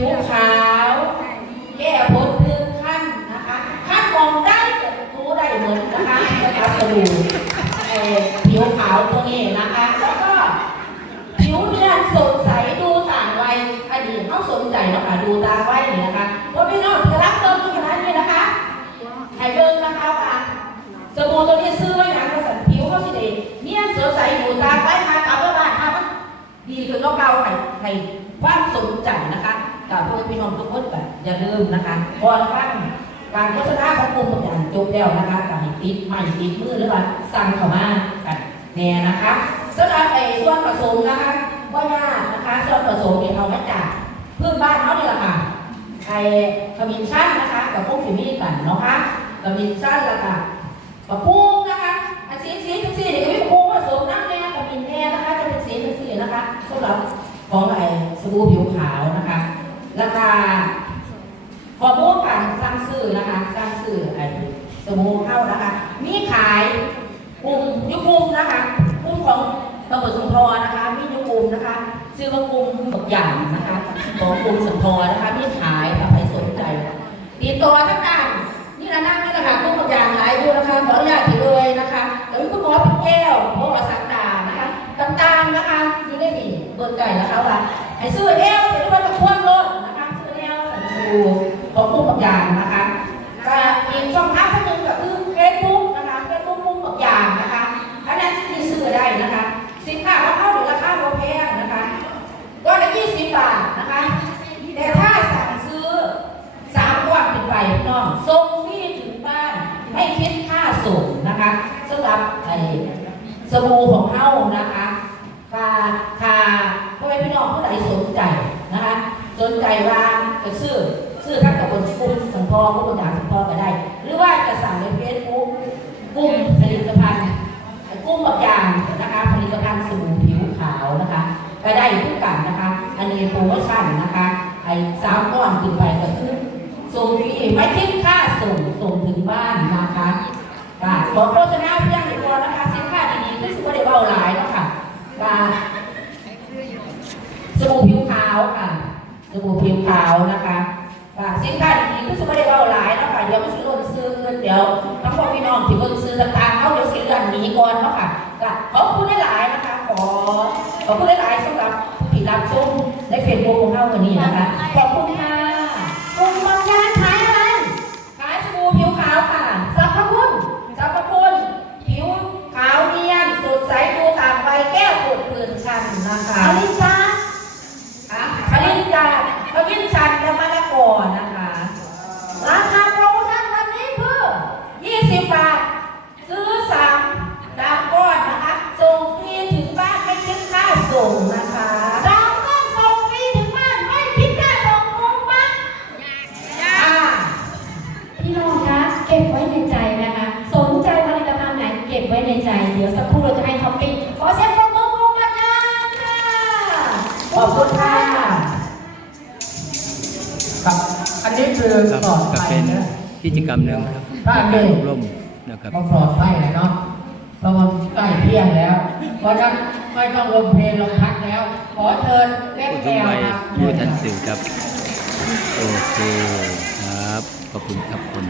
ผิวขาว แก้พ้นพื้นขั้นนะคะ ขั้นมองได้จะรู้ได้เหมือนนะคะนะคะกระดูกผิวขาวตัวนี้นะคะ แล้วก็ผิวเนียนสดใสดูต่างวัยอดีตเขาสนใจนะคะดูตาไว้นี่นะคะว่าพี่น้องจะรับเติมขนาดนี้นะคะให้เบิ่งนะคะว่าสบู่ตัวนี้ซื้อไว้อย่างกระสันผิวเขาสิเดเนียนสดใสดูตาไว้มาเอาไว้บ้านค่ะมันดีขึ้นก็เก่าให้ให้ความสนใจนะคะ กับพ่อพี่น้องทุกคนแบบอย่าลืมนะคะก่อนฟังการโฆษณาของกลุ่มอย่างจบแล้วนะคะก็ให้ติดไม้ติดมือหรือว่าสั่งเข้ามากันแน่นะคะสำหรับไอ้ส่วนผสมนะคะว่ายากนะคะส่วนผสมเนี่ยเอามาจากเพื่อนบ้านเขาเนี่ยแหละค่ะไอ้ขมิ้นชันนะคะ กับพวกฟิมีกันเนาะคะขมิ้นชันละค่ะกับพุงนะคะอันสีสีทั้งสีเนี่ยก็มีพุงผสมน้ำแน่ขมิ้นแน่นะคะจะเป็นสีทั้งสีนะคะสำหรับของไอ้สบู่ผิวขาวนะคะ ราคาขอมูลการสร้างซื้อนะคะสร้างซื้อไอ้สบู่เข้านะคะ มีขายกลุ่มยุคกลุ่มนะคะกลุ่มของตำรวจสุนทรนะคะ มียุคกลุ่มนะคะซื้อมากลุ่มบักอย่างนะคะของกลุ่มสุนทรนะคะ มีขายถ้าใครสนใจติดต่อทั้งด้านนี่นะนั่งนี่นะคะกลุ่มบักอย่างหลายอยู่นะคะขออนุญาตถือเลยนะคะแล้วคุณหมอเป็นแก้วหมอสักดานะคะต่างๆนะคะอยู่ในนี่เบิร์ไก่นะคะว่าให้ซื้อเอลหรือว่าตะควงรถ ดูของกลุ่มบักอย่างนะคะก็อีกช่องทางหนึ่งก็คือเฟซบุ๊กนะคะเฟซบุ๊กกลุ่มบักอย่างนะคะอันนั้นที่ซื้อได้นะคะ สินค้าเราเข้าถึงราคาเราแพงนะคะก้อนละ20บบาทนะคะแต่ถ้าสั่งซื้อสามก้อนขึ้นไปพี่น้องส่งฟรีถึงบ้านไม่คิดค่าส่งนะคะสำหรับไอ้สบู่ของเฮานะคะค่าค่าพ่อแม่พี่น้องผู้ใดสนใจนะคะ สนใจว่า จะซื้อซื้อทั้งกับบนกลุ่มสังทอก็บนดาสังทอก็ได้ หรือว่าจะสั่งในเฟซบุ๊กกลุ่มผลิตภัณฑ์กุ้งแบบอย่างนะคะผลิตภัณฑ์สบู่ผิวขาวนะคะก็ได้ทุกกันนะคะ อันนี้โปรโมชั่นนะคะไอ้สามก้อนขึ้นไปก็คือส่งฟรีไม่คิดค่าส่งส่งถึงบ้านนะคะค่ะขอโฆษณาเพียงเดียนะคะสินค้าดีๆที่สุดได้เบาหลายเนาะค่ะค่ะสบู่ผิวขาวค่ะ จมูกผิวขาวนะคะค่ะสินค้าดีๆที่สุดได้เบาหลายเนาะค่ะเดี๋ยวมันสิลดซื้อเงินเดี๋ยวน้องพ่อพี่น้องที่เพิ่นซื้อต่างๆเขาเดี๋ยวสิเลื่อนหนีก่อนเนาะค่ะค่ะขอบคุณหลายๆนะคะ ขอขอบคุณหลายๆสำหรับผู้ที่รับชมในเฟซบุ๊กของเราวันนี้นะคะขอบคุณค่ะ กลุ่มบางยานขายอะไร ขายสบู่ผิวขาวค่ะสรรพคุณสรรพคุณผิวขาวเนียนสดใสดูต่างวัยแก้วปวดผื่นคันนะคะ อลิซา อะผลิตจากขมิ้นชันและมะละกอนะคะ ราคาโปรโมชั่นวันนี้คือ 20 บาท ซื้อสามสามก้อนนะคะ ส่งฟรีถึงบ้านไม่คิดค่าส่งนะคะ สามก้อนส่งฟรีถึงบ้านไม่คิดค่าส่งกรุงบ้าน อ่า พี่น้องคะเก็บไว้ในใจนะคะ สนใจผลิตภัณฑ์ไหนเก็บไว้ ในใจ เดี๋ยวสักครู่เราจะให้ท็อปปิ้งขอเสียงปรบมือกลุ่มบางยานค่ะขอบคุณค่ะครับอันนี้คือครับปลอดก็ภัยเป็นนะกิจกรรมหนึ่งครับถ้าในเด็การกอบรมนะครับก็ปลอดภัยเลยเนาะเพราะมันใกล้เที่ยงแล้ว เพราะฉะนั้นไม่ต้องลงเพลงลงพักแล้ว ขอเชิญเล่นผู้แก้สูงววัยครับผู้ทันสื่อครับ โอเคครับ ขอบคุณครับคุณ